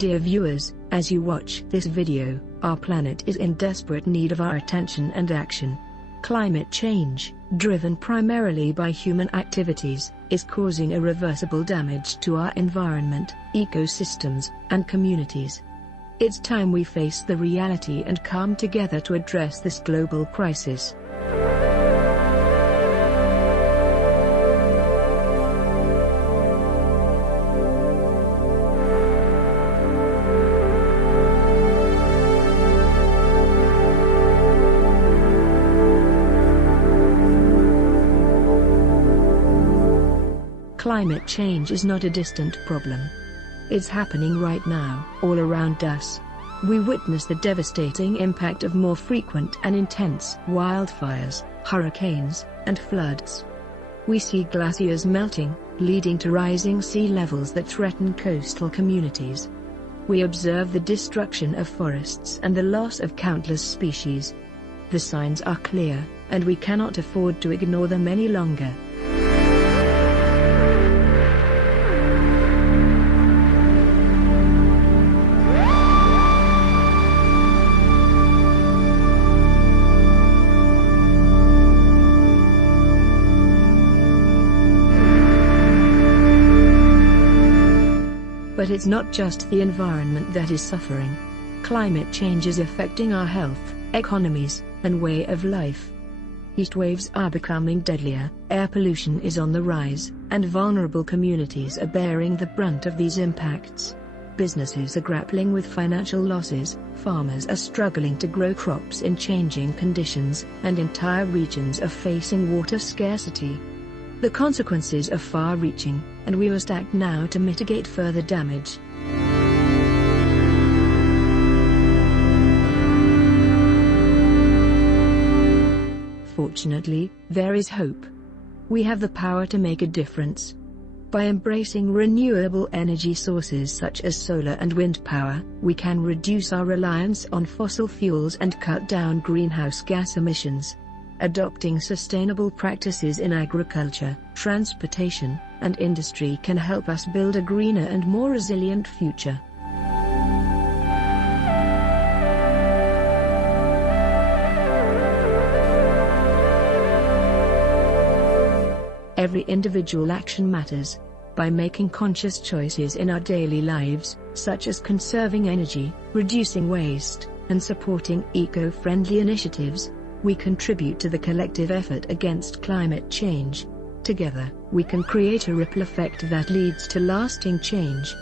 Dear viewers, as you watch this video, our planet is in desperate need of our attention and action. Climate change, driven primarily by human activities, is causing irreversible damage to our environment, ecosystems, and communities. It's time we face the reality and come together to address this global crisis. Climate change is not a distant problem. It's happening right now, all around us. We witness the devastating impact of more frequent and intense wildfires, hurricanes, and floods. We see glaciers melting, leading to rising sea levels that threaten coastal communities. We observe the destruction of forests and the loss of countless species. The signs are clear, and we cannot afford to ignore them any longer. But it's not just the environment that is suffering. Climate change is affecting our health, economies, and way of life. Heat waves are becoming deadlier, air pollution is on the rise, and vulnerable communities are bearing the brunt of these impacts. Businesses are grappling with financial losses, farmers are struggling to grow crops in changing conditions, and entire regions are facing water scarcity. The consequences are far-reaching, and we must act now to mitigate further damage. Fortunately, there is hope. We have the power to make a difference. By embracing renewable energy sources such as solar and wind power, we can reduce our reliance on fossil fuels and cut down greenhouse gas emissions. Adopting sustainable practices in agriculture, transportation, and industry can help us build a greener and more resilient future. Every individual action matters. By making conscious choices in our daily lives, such as conserving energy, reducing waste, and supporting eco-friendly initiatives, we contribute to the collective effort against climate change. Together, we can create a ripple effect that leads to lasting change.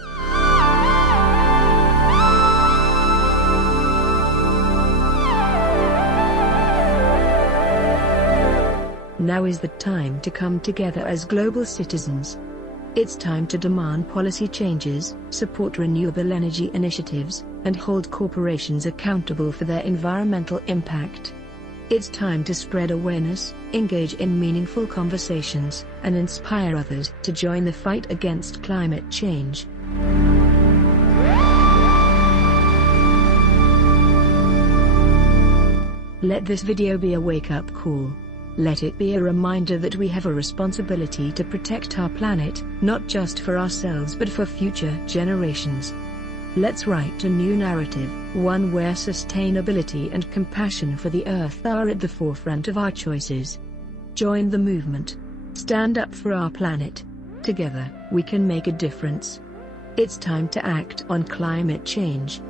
Now is the time to come together as global citizens. It's time to demand policy changes, support renewable energy initiatives, and hold corporations accountable for their environmental impact. It's time to spread awareness, engage in meaningful conversations, and inspire others to join the fight against climate change. Let this video be a wake-up call. Let it be a reminder that we have a responsibility to protect our planet, not just for ourselves but for future generations. Let's write a new narrative, one where sustainability and compassion for the Earth are at the forefront of our choices. Join the movement. Stand up for our planet. Together, we can make a difference. It's time to act on climate change.